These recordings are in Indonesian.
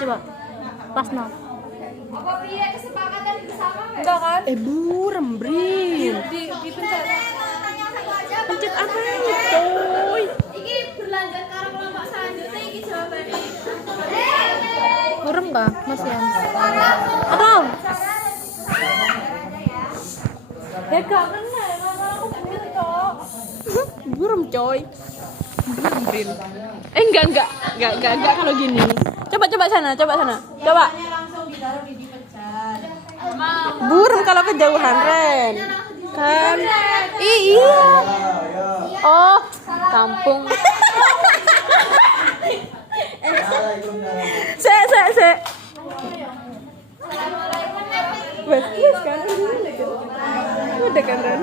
coba. Pas no. Apa piye kesepakatan bersama? Enggak kan? Burem, Brin. Dipencet. Pencet apa ini, coy? Iki berlanjut karo kelompok selanjutnya iki jawabane. Burem enggak, Mas Yan? Atau? Ya gak kena, emang aku bener kok. Burem, coy. Burem, Brin. Enggak kalau gini. Coba sana. Coba. Langsung ditaruh di dipecat. Burem kalau kejauhan, Ren. Kan? Iya. Oh, kampung. Se. Wes, kan? Udah kan, Ren?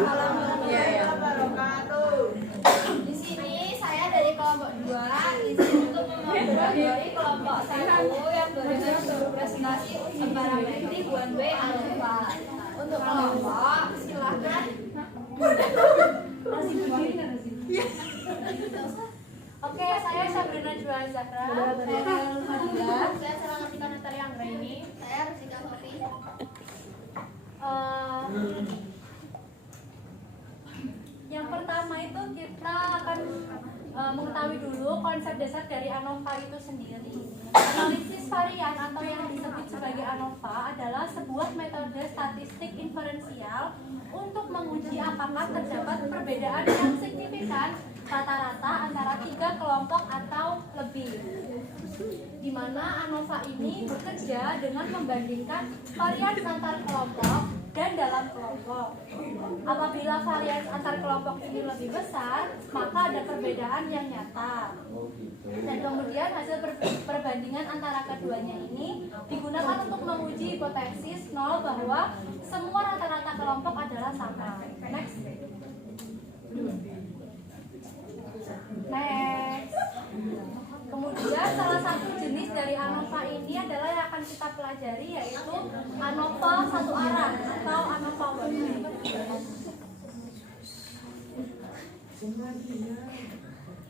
Di sini saya dari kelompok 2 izin untuk mewakili kelompok 1 yang berpresentasi parametrik one way alpha. Untuk kelompok silahkan. Oke, saya Sabrina Juan Zahra. Saya salah ngertikan Natari Anggraini. Saya Rusika Kopi. Yang pertama itu kita akan mengetahui dulu konsep dasar dari ANOVA itu sendiri. Analisis varian atau yang disebut sebagai ANOVA adalah sebuah metode statistik inferensial untuk menguji apakah terdapat perbedaan yang signifikan rata-rata antara 3 kelompok atau lebih. Di mana ANOVA ini bekerja dengan membandingkan varian antar kelompok dan dalam kelompok. Apabila varian antar kelompok ini lebih besar, maka ada perbedaan yang nyata. Dan kemudian hasil perbandingan antara keduanya ini digunakan untuk menguji hipotesis nol bahwa semua rata-rata kelompok adalah sama. Next. Kemudian salah satu jenis dari ANOVA ini adalah yang akan kita pelajari, yaitu ANOVA satu arah atau ANOVA one way.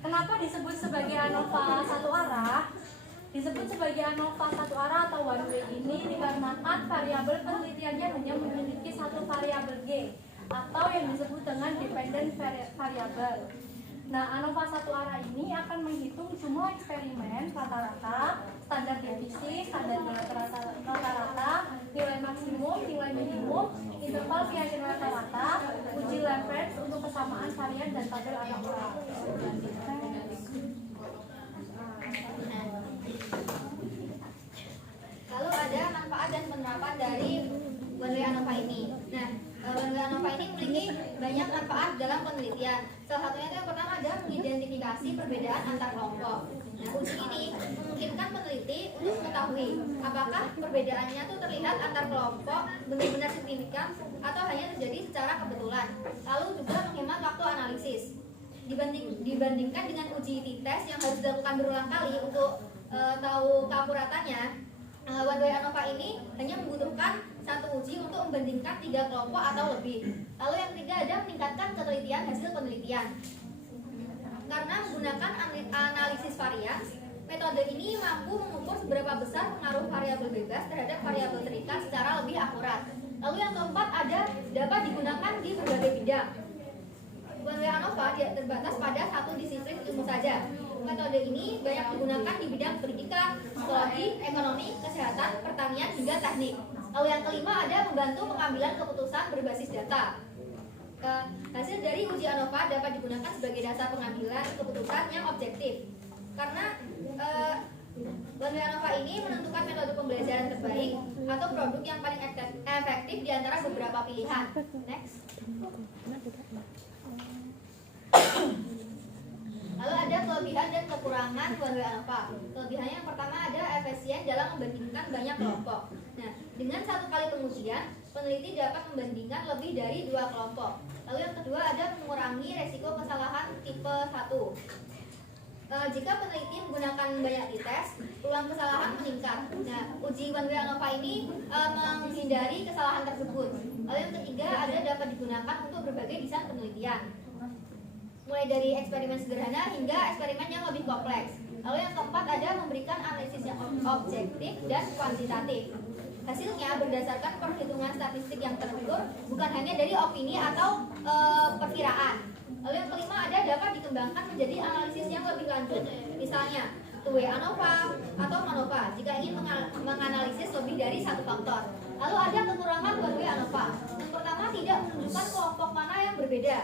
Kenapa disebut sebagai ANOVA satu arah? Disebut sebagai ANOVA satu arah atau one way ini dikarenakan variabel penelitiannya hanya memiliki satu variabel G atau yang disebut dengan dependent variable. Nah, ANOVA satu arah ini akan menghitung jumlah eksperimen rata-rata, standar deviasi, standar rata-rata, nilai maksimum, nilai minimum, interval keyakinan rata-rata, uji Lagrange untuk kesamaan varian dan tabel ANOVA. Lalu ada manfaat dan penerapan dari one way ANOVA ini. Nah, one way ANOVA ini memiliki banyak manfaat dalam penelitian. Salah satunya itu yang pertama adalah mengidentifikasi perbedaan antar kelompok. Nah, uji ini memungkinkan peneliti untuk mengetahui apakah perbedaannya itu terlihat antar kelompok benar-benar signifikan atau hanya terjadi secara kebetulan. Lalu juga menghemat waktu analisis. Dibandingkan dengan uji t-test yang harus dilakukan berulang kali untuk tahu keakuratannya, one way ANOVA ini hanya membutuhkan satu uji untuk membandingkan 3 kelompok atau lebih. Lalu yang ketiga ada meningkatkan ketelitian hasil penelitian. Karena menggunakan analisis varian, metode ini mampu mengukur seberapa besar pengaruh variabel bebas terhadap variabel terikat secara lebih akurat. Lalu yang keempat ada dapat digunakan di berbagai bidang. One way ANOVA tidak terbatas pada satu disiplin ilmu saja. Metode ini banyak digunakan di bidang pendidikan, psikologi, ekonomi, kesehatan, pertanian, hingga teknik. Lalu yang kelima ada membantu pengambilan keputusan berbasis data. Hasil dari uji ANOVA dapat digunakan sebagai dasar pengambilan keputusan yang objektif. Karena one way ANOVA ini menentukan metode pembelajaran terbaik atau produk yang paling efektif di antara beberapa pilihan. Next. Lalu ada kelebihan dan kekurangan one way ANOVA. Kelebihannya yang pertama ada efisien dalam membandingkan banyak kelompok. Nah, dengan satu kali pengujian, peneliti dapat membandingkan lebih dari 2 kelompok. Lalu yang kedua ada mengurangi resiko kesalahan tipe 1. Jika peneliti menggunakan banyak t-test, peluang kesalahan meningkat. Nah, uji one way ANOVA ini menghindari kesalahan tersebut. Lalu yang ketiga ada dapat digunakan untuk berbagai desain penelitian, mulai dari eksperimen sederhana hingga eksperimen yang lebih kompleks. Lalu yang keempat ada memberikan analisis yang objektif dan kuantitatif. Hasilnya berdasarkan perhitungan statistik yang terukur, bukan hanya dari opini atau perkiraan. Lalu yang kelima ada dapat dikembangkan menjadi analisis yang lebih lanjut. Misalnya two-way ANOVA atau MANOVA jika ingin menganalisis lebih dari satu faktor. Lalu ada kekurangan one-way ANOVA. Yang pertama, tidak menunjukkan kelompok mana yang berbeda.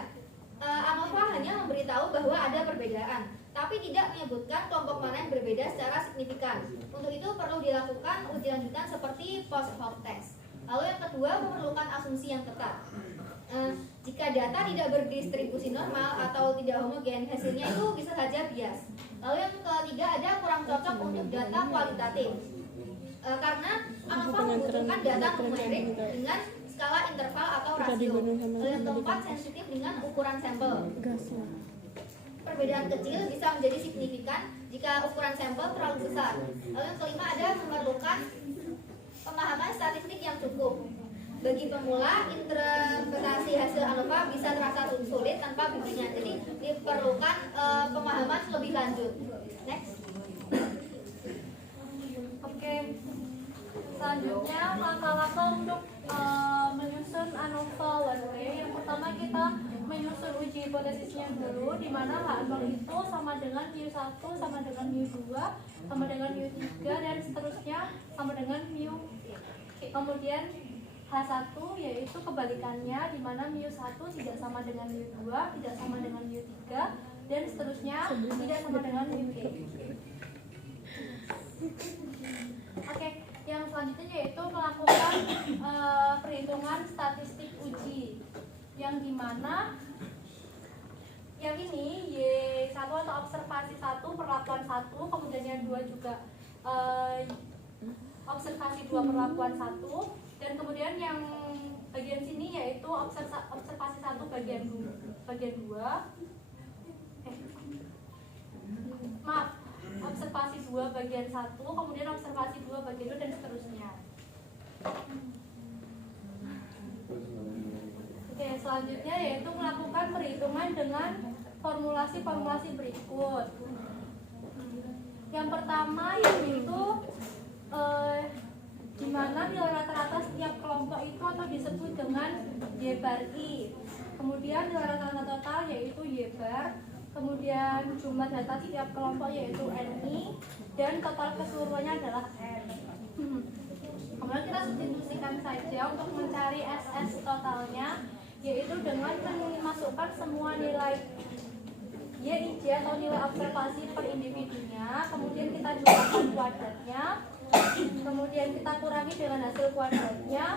ANOVA hanya memberitahu bahwa ada perbedaan, tapi tidak menyebutkan kelompok mana yang berbeda secara signifikan. Untuk itu perlu dilakukan uji lanjutan seperti post hoc test. Lalu yang kedua, memerlukan asumsi yang ketat. Jika data tidak berdistribusi normal atau tidak homogen, hasilnya itu bisa saja bias. Lalu yang ketiga ada kurang cocok untuk data kualitatif. Karena ANOVA membutuhkan data numerik dengan skala interval atau rasio. Lalu yang keempat, sensitif dengan ukuran sampel. Perbedaan kecil bisa menjadi signifikan jika ukuran sampel terlalu besar. Lalu yang kelima ada memerlukan pemahaman statistik yang cukup. Bagi pemula, interpretasi hasil ANOVA bisa terasa sulit tanpa bimbingan. Jadi diperlukan pemahaman lebih lanjut. Next. Oke. Selanjutnya langkah-langkah untuk menyusun ANOVA one way. Yang pertama kita menyusun uji hipotesisnya dulu, di mana H0 itu sama dengan mu1 sama dengan mu2 sama dengan mu3 dan seterusnya sama dengan mu. Kemudian H1 yaitu kebalikannya, di mana mu1 tidak sama dengan mu2, tidak sama dengan mu3 dan seterusnya tidak sama dengan mu3. Oke, yang selanjutnya yaitu melakukan perhitungan statistik uji, yang dimana yang ini Y1 atau observasi 1, perlakuan 1, kemudian yang 2 juga observasi 2, perlakuan 1, dan kemudian yang bagian sini yaitu observasi 1 bagian 2, maaf, observasi 2 bagian 1, kemudian observasi 2 bagian 2 dan seterusnya. Oke, selanjutnya yaitu melakukan perhitungan dengan formulasi-formulasi berikut. Yang pertama yaitu di mana nilai rata-rata setiap kelompok itu atau disebut dengan Y bar I. Kemudian nilai rata-rata total yaitu Y bar. Kemudian jumlah data setiap kelompok yaitu NI dan total keseluruhannya adalah N. Kemudian kita substitusikan saja untuk mencari SS totalnya, yaitu dengan memasukkan semua nilai YIJ atau nilai observasi per individunya, kemudian kita jumlahkan kuadratnya, kemudian kita kurangi dengan hasil kuadratnya,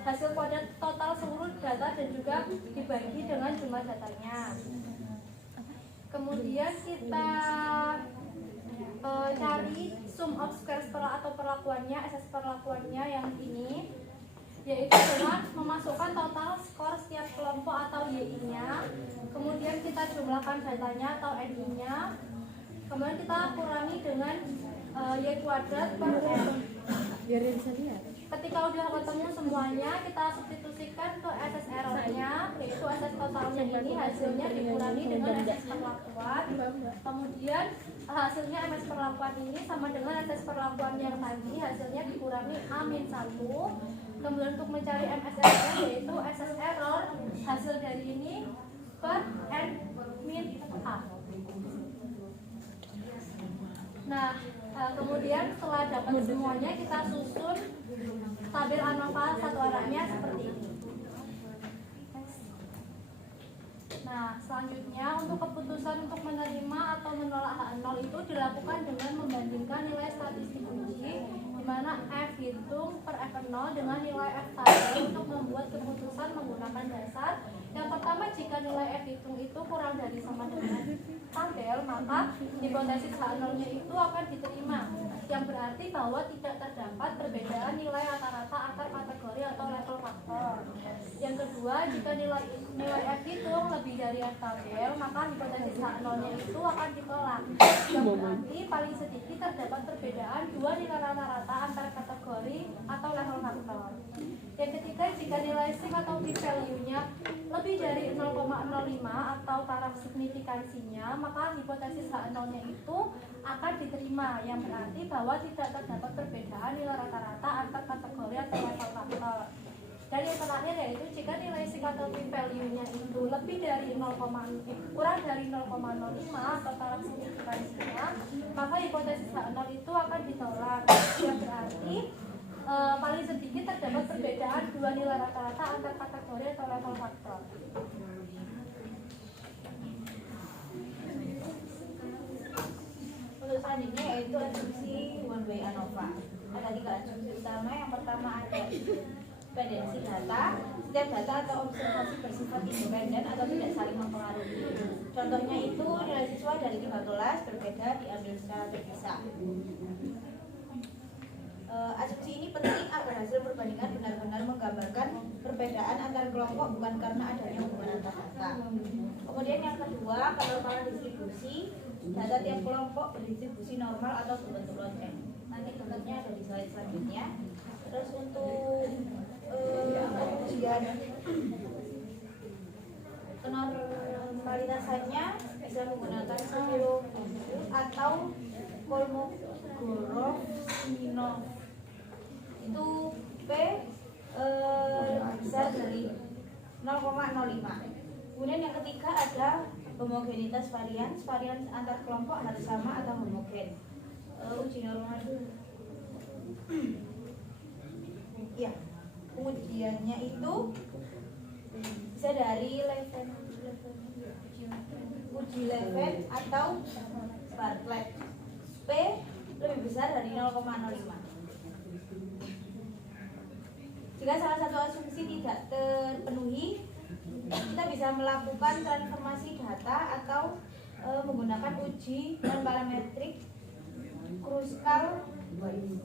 hasil kuadrat total seluruh data dan juga dibagi dengan jumlah datanya. Kemudian kita cari sum of squares atau perlakuannya, SS perlakuannya yang ini, yaitu dengan memasukkan total skor setiap kelompok atau YI-nya, kemudian kita jumlahkan datanya atau NI-nya, kemudian kita kurangi dengan Y kuadrat per N. Biar bisa lihat. Ketika udah ketemu semuanya, kita substitusikan ke SS error-nya, yaitu SS totalnya ini hasilnya dikurangi dengan SS perlakuan. Kemudian hasilnya MS perlakuan ini sama dengan SS perlakuan yang tadi, hasilnya dikurangi A-1. Kemudian untuk mencari MS error yaitu SS error, hasil dari ini per N-A. Nah, kemudian setelah dapat semuanya, kita susun tabel ANOVA satu arahnya seperti ini. Nah, selanjutnya untuk keputusan untuk menerima atau menolak H0 itu dilakukan dengan membandingkan nilai statistik uji, di mana F hitung per F0 dengan nilai F tabel untuk membuat keputusan menggunakan dasar. Yang pertama, jika nilai F hitung itu kurang dari sama dengan tabel, maka hipotesis H0-nya itu akan diterima, yang berarti bahwa tidak terdapat perbedaan nilai rata-rata antar kategori atau level faktor. Yang kedua, jika nilai F hitung lebih dari F tabel, maka hipotesis H0-nya itu akan ditolak, yang berarti paling sedikit terdapat perbedaan dua nilai rata-rata antar kategori atau level faktor. Yang ketiga, jika nilai sig atau p-value-nya lebih dari 0,05 atau taraf signifikansinya, maka hipotesis H0-nya itu akan diterima, yang berarti bahwa tidak terdapat perbedaan nilai rata-rata antar kategori atau level faktor. Dan yang terakhir yaitu jika nilai sig atau p-value-nya itu lebih dari kurang dari 0,05 atau taraf signifikansinya, maka hipotesis H0 itu akan ditolak, yang berarti paling sedikit terdapat perbedaan dua nilai rata-rata antar kategori atau level faktor. Untuk selanjutnya yaitu asumsi one way ANOVA. Ada 3 asumsi utama. Yang pertama ada independensi data. Setiap data atau observasi bersifat independen atau tidak saling mempengaruhi. Contohnya itu nilai siswa dari 3 kelas berbeda diambil secara terpisah. Asumsi ini penting agar hasil perbandingan benar-benar menggambarkan perbedaan antar kelompok, bukan karena adanya hubungan antar data. Kemudian yang kedua, kenormalan distribusi. Data tiap kelompok berdistribusi normal atau berbentuk lonceng. Nanti bentuknya ada di slide selanjutnya. Terus untuk ujian kenormalitasannya bisa menggunakan Sokolov atau Kolmogorov-Smirnov. Itu P besar dari 0,05. Kemudian yang ketiga ada homogenitas varian. Varian antar kelompok harus sama atau homogen. Uji normal ya, ujiannya itu bisa dari uji Leven atau Bartlett. P lebih besar dari 0,05. Jika salah satu asumsi tidak terpenuhi, kita bisa melakukan transformasi data atau menggunakan uji non-parametrik Kruskal-Wallis.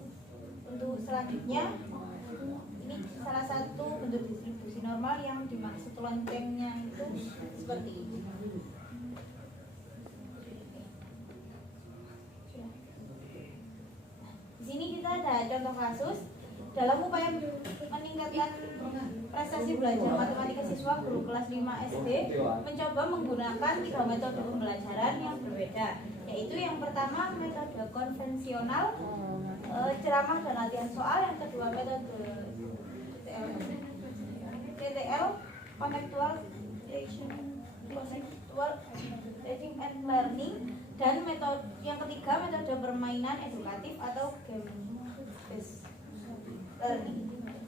Untuk selanjutnya, ini salah satu bentuk distribusi normal yang dimaksud loncengnya itu seperti ini. Di sini kita ada contoh kasus. Dalam upaya meningkatkan prestasi belajar matematika siswa guru kelas 5 SD mencoba menggunakan 3 metode pembelajaran yang berbeda, yaitu yang pertama metode konvensional, ceramah dan latihan soal. Yang kedua metode TTL, contextual teaching and learning, dan metode yang ketiga metode permainan edukatif atau game based learning.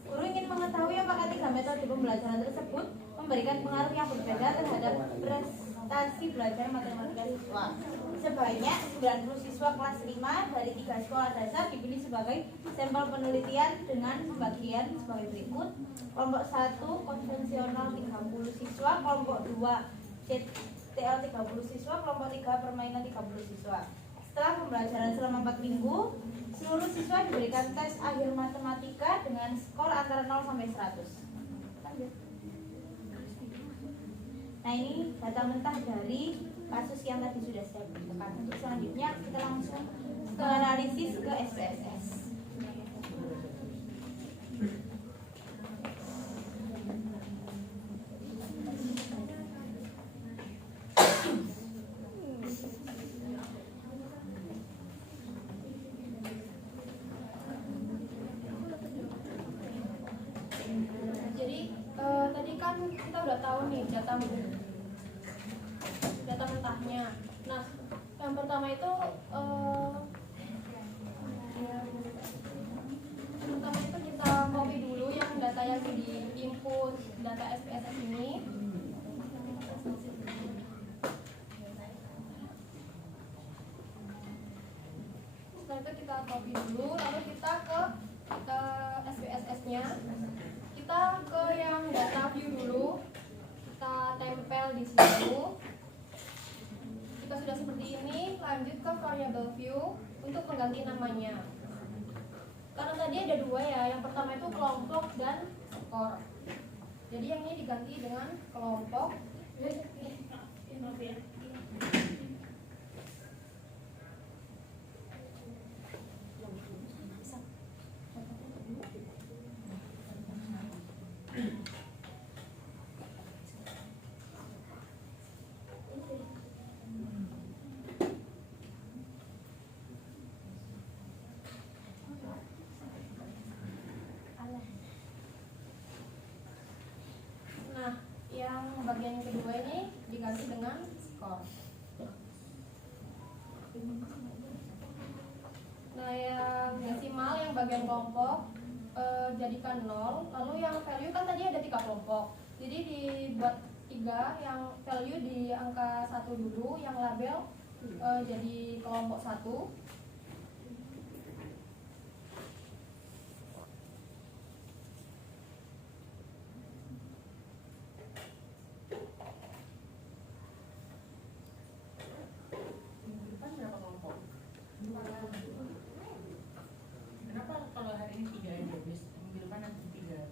Guru ingin mengetahui apakah 3 metode pembelajaran tersebut memberikan pengaruh yang berbeda terhadap prestasi belajar matematika siswa. Sebanyak 90 siswa kelas 5 dari 3 sekolah dasar dipilih sebagai sampel penelitian dengan pembagian sebagai berikut. Kelompok 1 konvensional 30 siswa, kelompok 2 CTL 30 siswa, kelompok 3 permainan 30 siswa. Setelah pembelajaran selama 4 minggu, seluruh siswa diberikan tes akhir matematika dengan skor antara 0 sampai 100. Nah, ini data mentah dari kasus yang tadi sudah saya berikan. Untuk selanjutnya kita langsung ke analisis ke SPSS. Tadi kan kita udah tahu nih data mentahnya. Nah, yang pertama itu kita copy dulu yang data yang di input data SPSS ini. Setelah itu kita copy dulu, lalu kita ke SPSS-nya. Kita ke yang data view dulu, kita tempel di situ, kita sudah seperti ini, lanjut ke variable view untuk mengganti namanya. Karena tadi ada dua ya, yang pertama itu kelompok dan skor. Jadi yang ini diganti dengan kelompok. Nah, yang bagian kedua ini diganti dengan skor. Nah, yang desimal yang bagian kelompok jadikan 0. Lalu yang value kan tadi ada 3 kelompok. Jadi dibuat 3, yang value di angka 1 dulu, yang label jadi kelompok 1. Kenapa kalau hari ini 3 aja, minggu depan nanti 3?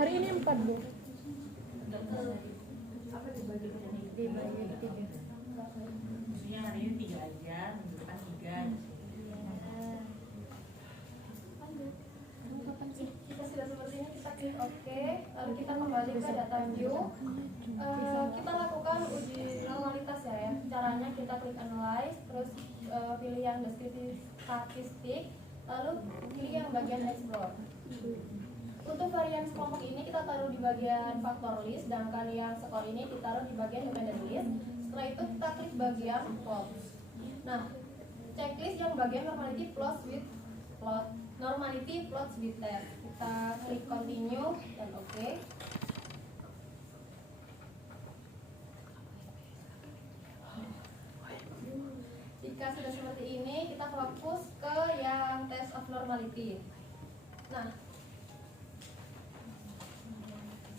Hari ini 4 Bu. Dibagi 3. Maksudnya hari ini 3 aja, minggu depan 3. Jika sudah seperti ini kita klik OK, lalu kita kembali ke data view. Kita lakukan uji normalitas ya. Caranya kita klik analyze, terus pilih yang deskripsi statistik, lalu pilih yang bagian explore. Untuk varian kelompok ini kita taruh di bagian factor list, sedangkan yang skor ini ditaruh di bagian dependent list. Setelah itu kita klik bagian plot. Nah, checklist yang bagian normality plots with plot, normality plots with test. Kita klik continue dan OK. Jika sudah seperti ini, kita fokus ke yang test of normality. Nah,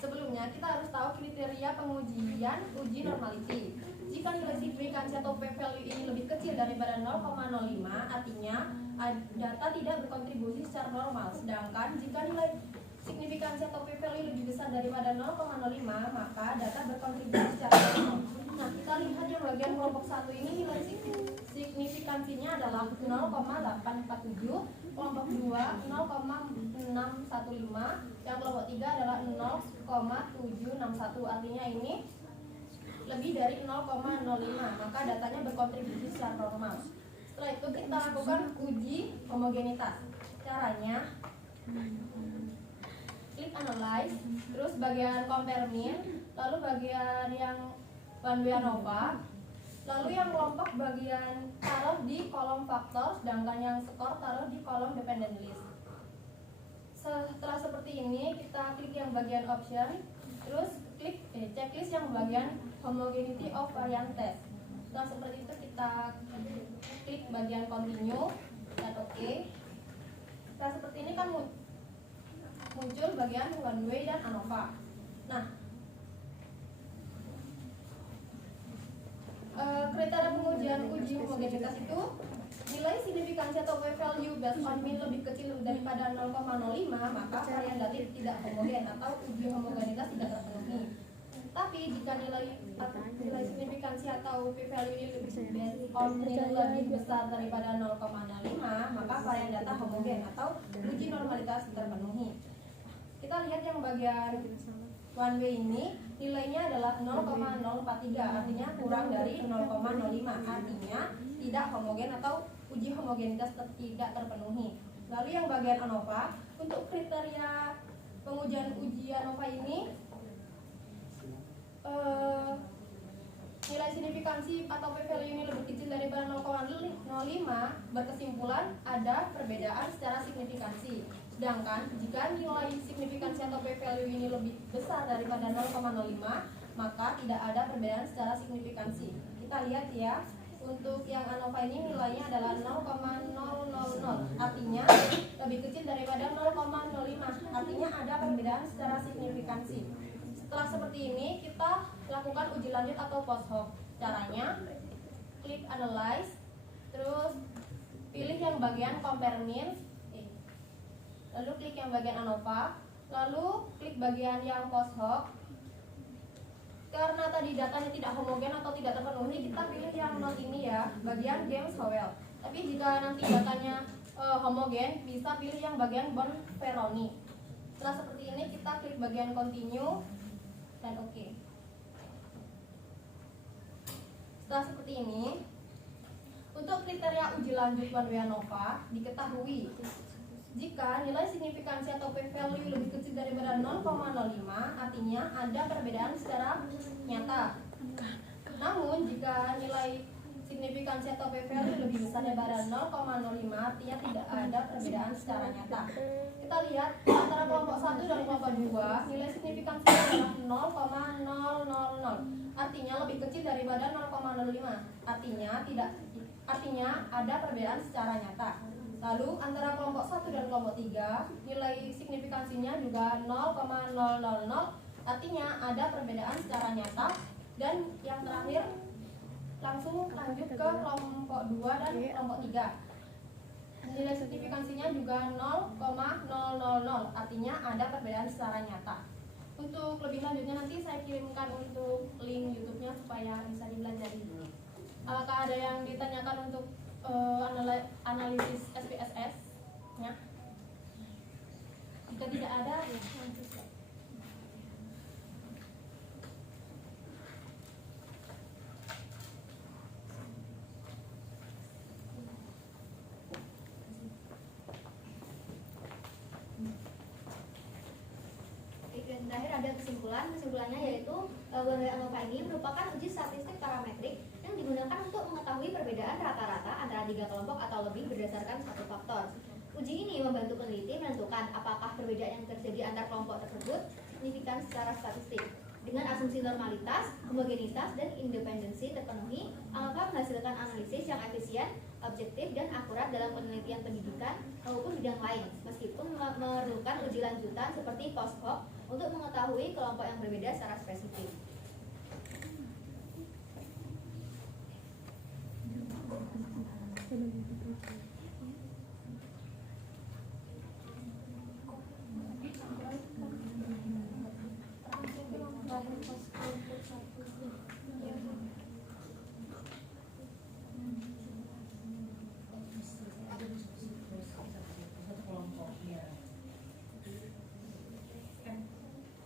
sebelumnya kita harus tahu kriteria pengujian uji normality. Jika nilai signifikansi atau p-value ini lebih kecil daripada 0,05, artinya data tidak berkontribusi secara normal. Sedangkan jika nilai signifikansi atau p-value lebih besar daripada 0,05, maka data berkontribusi secara normal. Nah, kita lihat yang bagian kelompok 1 ini nilai signifikansinya adalah 0,847, kelompok 2 0,615, yang kelompok 3 adalah 0,761. Artinya ini lebih dari 0,05, maka datanya berkontribusi secara normal. Setelah itu kita lakukan uji homogenitas. Caranya klik analyze, terus bagian compare mean, lalu bagian yang one way ANOVA, lalu yang kelompok bagian taruh di kolom faktor, sedangkan yang skor taruh di kolom dependent list. Setelah seperti ini, kita klik yang bagian option, terus klik checklist yang bagian homogeneity of variant test. Setelah seperti itu kita klik bagian continue dan OK. Setelah seperti ini kan muncul bagian one way dan ANOVA. Nah, kriteria pengujian uji homogenitas itu nilai signifikansi atau p-value based on mean lebih kecil daripada 0,05, maka varian datif tidak homogen atau uji homogenitas tidak terpenuhi. Tapi jika nilai signifikansi atau p-value ini lebih based on mean lebih besar daripada 0,05, maka varian data homogen atau uji normalitas terpenuhi. Kita lihat yang bagian one way ini nilainya adalah 0,043, artinya kurang dari 0,05, artinya tidak homogen atau uji homogenitas tidak terpenuhi. Lalu yang bagian ANOVA, untuk kriteria pengujian uji ANOVA ini nilai signifikansi atau p-value ini lebih kecil daripada 0,05, berkesimpulan ada perbedaan secara signifikansi. Sedangkan jika nilai signifikansi atau p-value ini lebih besar daripada 0,05, maka tidak ada perbedaan secara signifikansi. Kita lihat ya, Untuk yang ANOVA ini nilainya adalah 0,000, artinya lebih kecil daripada 0,05, artinya ada perbedaan secara signifikansi. Setelah seperti ini, kita lakukan uji lanjut atau post hoc. Caranya, klik analyze, terus pilih yang bagian compare means, lalu klik yang bagian ANOVA, lalu klik bagian yang post hoc. Karena tadi datanya tidak homogen atau tidak terpenuhi, kita pilih yang not ini ya, bagian James Howell. Tapi jika nanti datanya homogen, bisa pilih yang bagian Bonferroni. Setelah seperti ini, kita klik bagian continue dan oke. Setelah seperti ini, untuk kriteria uji lanjut one way ANOVA diketahui jika nilai signifikansi atau p-value lebih kecil daripada 0,05, artinya ada perbedaan secara nyata. Namun jika nilai signifikansi atau p-value lebih besar daripada 0,05, artinya tidak ada perbedaan secara nyata. Kita lihat antara kelompok 1 dan kelompok 2, nilai signifikansi adalah 0,000, artinya lebih kecil daripada 0,05, artinya ada perbedaan secara nyata. Lalu antara kelompok 1 dan kelompok 3, nilai signifikansinya juga 0,000, artinya ada perbedaan secara nyata. Dan yang terakhir, langsung lanjut ke kelompok 2 dan kelompok 3. Nilai signifikansinya juga 0,000, artinya ada perbedaan secara nyata. Untuk lebih lanjutnya nanti saya kirimkan untuk link YouTube-nya supaya bisa dipelajari. Apakah ada yang ditanyakan untuk analisis SPSS nya? Jika tidak ada, ya lanjut. Dan terakhir ada kesimpulannya yaitu one way ANOVA ini merupakan uji statistik parametrik yang digunakan untuk mengetahui perbedaan rata-rata antara 3 kelompok atau lebih berdasarkan satu faktor. Uji ini membantu peneliti menentukan apakah perbedaan yang terjadi antar kelompok tersebut signifikan secara statistik. Dengan asumsi normalitas, homogenitas, dan independensi terpenuhi, ANOVA menghasilkan analisis yang efisien, objektif, dan akurat dalam penelitian pendidikan maupun bidang lain, meskipun memerlukan uji lanjutan seperti post hoc untuk mengetahui kelompok yang berbeda secara spesifik.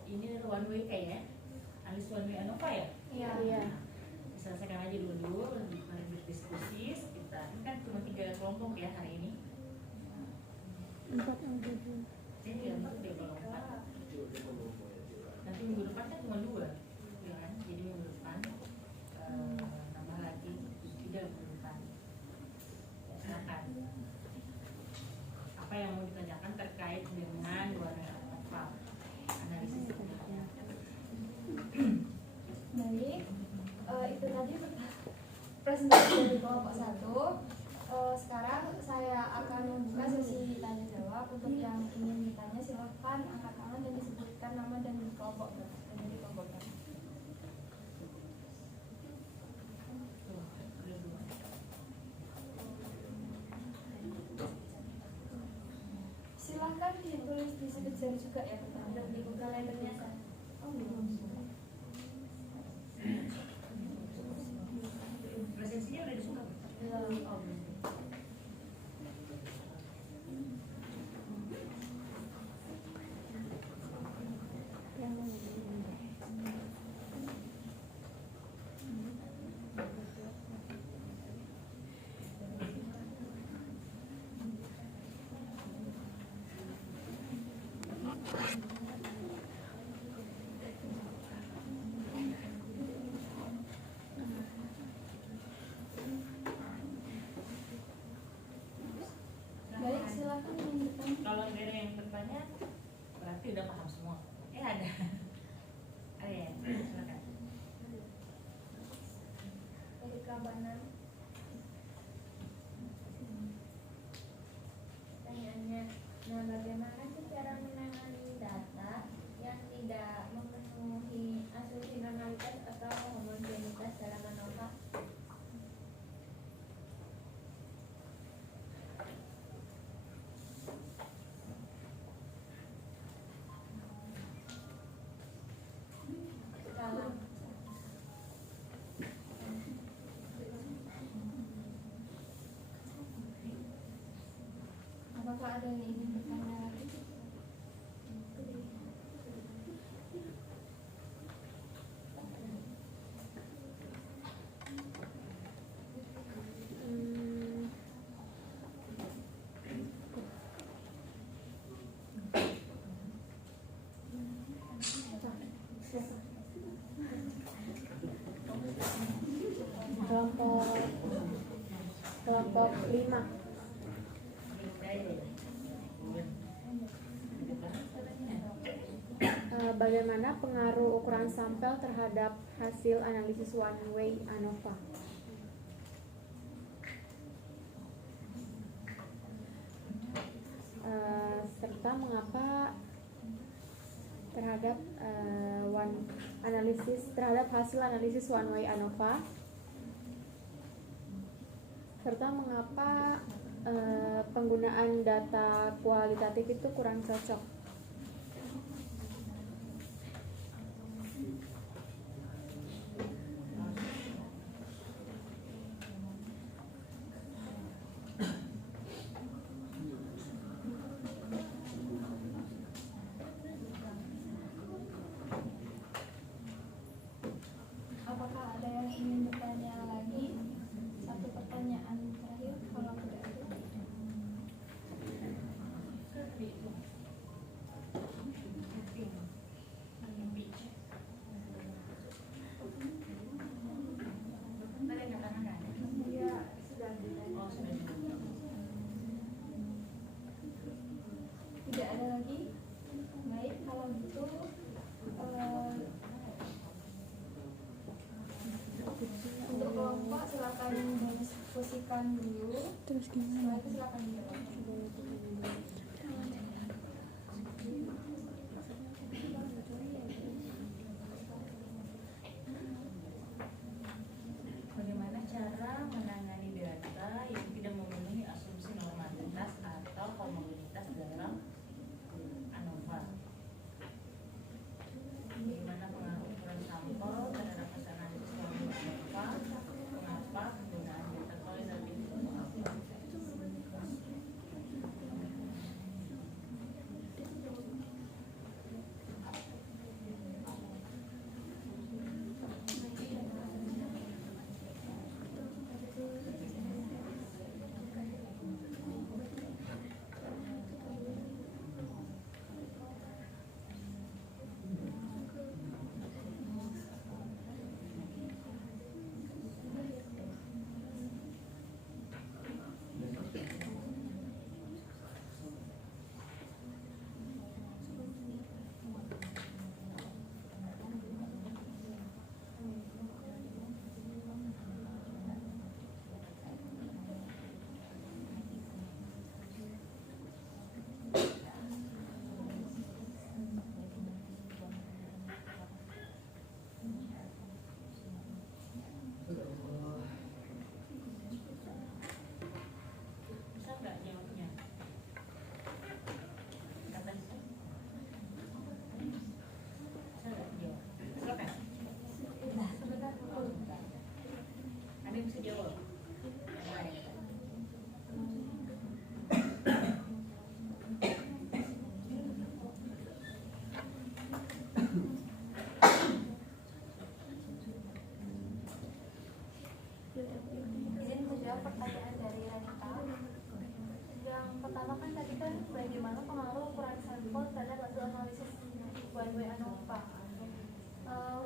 Ini one way kayaknya, analis one way ANOVA ya? Iya. Selesaikan aja dulu, mari berdiskusi sekitar. Ini kan cuma 3 kelompok ya hari ini. 4 yang beda. Jadi 4 deh kalau 4. Nanti minggu depan kan cuma 2, ya kan? Jadi minggu depan tambah lagi 3 minggu depan. Ya, silakan. Apa yang mau ditanyakan terkait dengan one way ANOVA? Analisis sebenarnya. Baik, itu tadi presentasi dari kelompok 1. Sekarang saya akan membuka sesi tanya jawab. Untuk yang ingin ditanya silahkan angkat tangan dan disebutkan nama dan di kelompok kelompoknya. Silahkan ditulis di situ jari juga ya pertanyaan di Google Kalendernya kan. Oh belum. Presensinya udah disuka? Oh, Apa ada yang ingin bertanya lagi? Kelompok 5. Bagaimana pengaruh ukuran sampel terhadap hasil analisis one way ANOVA? Serta mengapa terhadap hasil analisis one way ANOVA, serta mengapa penggunaan data kualitatif itu kurang cocok. Apakah ada yang ingin bertanya lagi? Satu pertanyaan terakhir, kalau tidak ada. Tidak ada lagi. Baik, kalau gitu untuk kelompok silakan diskusikan dulu. Terus Setelah gimana? itu silakan dijawab. Bagaimana cara menangani data yang tidak memenuhi asumsi normalitas atau homogenitas dalam ANOVA? Bagaimana pengaruh ukuran sampel terhadap hasil analisis ANOVA? Mengapa penggunaan data kualitatif itu? Bisa nggak jawabnya? Kata bisa? Bisa nggak jawab? Silakan. Ada yang bisa jawab? Yang lain? Izin menjawab pertanyaan dari Ranita. Yang pertama kan tadi kan bagaimana pengaruh ukuran sampel terhadap hasil analisis one way ANOVA.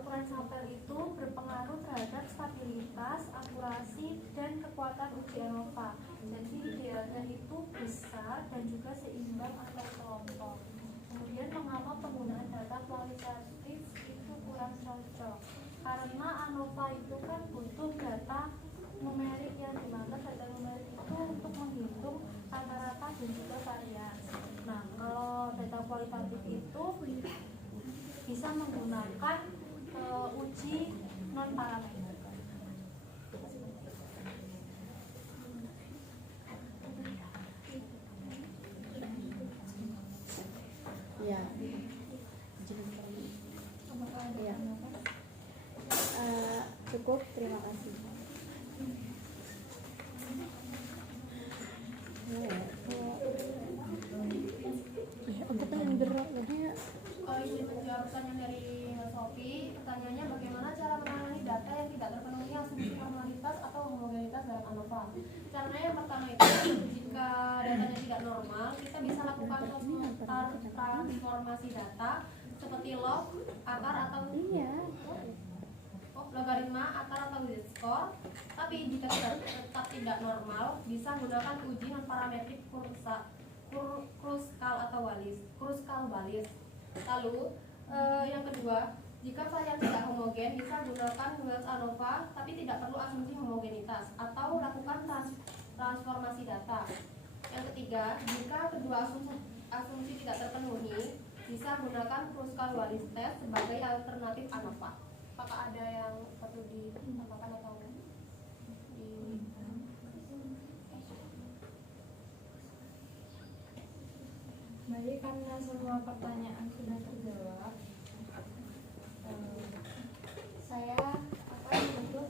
Ukuran sampel itu berpengaruh terhadap stabilitas, akurasi, dan kekuatan uji ANOVA. Jadi idealnya itu besar dan juga seimbang antar kelompok. Kemudian mengapa penggunaan data kualitatif itu kurang cocok? Karena ANOVA itu kan butuh data numerik, yang dimana data numerik itu untuk menghitung rata-rata dan juga varian. Nah, kalau data kualitatif itu bisa menggunakan uji non parameter. Ya. Ya. Cukup, terima kasih. Ya. ingin menjawab pertanyaan dari Mas Sofi. Pertanyaannya bagaimana cara menangani data yang tidak terpenuhi asumsi normalitas atau homogenitas dalam ANOVA? Caranya yang pertama itu, jika datanya tidak normal, kita bisa lakukan transformasi data seperti log, akar atau logaritma, akar atau z-score. Tapi jika tetap tidak normal, bisa menggunakan uji non parametrik kruskal atau balis. Lalu yang kedua, jika varian tidak homogen, bisa gunakan Wells ANOVA tapi tidak perlu asumsi homogenitas atau lakukan transformasi data. Yang ketiga, jika kedua asumsi tidak terpenuhi, bisa gunakan kruskal balis test sebagai alternatif ANOVA. Apakah ada yang perlu ditambahkan atau Baik, karena semua pertanyaan sudah terjawab, saya akan menutup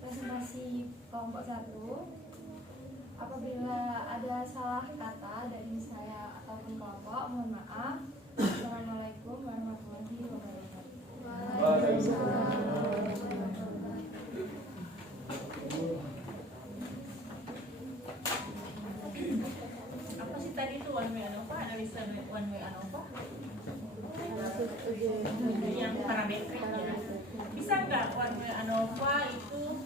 presentasi kelompok 1. Apabila ada salah kata dari saya ataupun kelompok, mohon maaf. Assalamualaikum warahmatullahi wabarakatuh. Apa sih tadi itu one way ANOVA, analisa one way ANOVA? Yang parametriknya. Bisa nggak one way ANOVA itu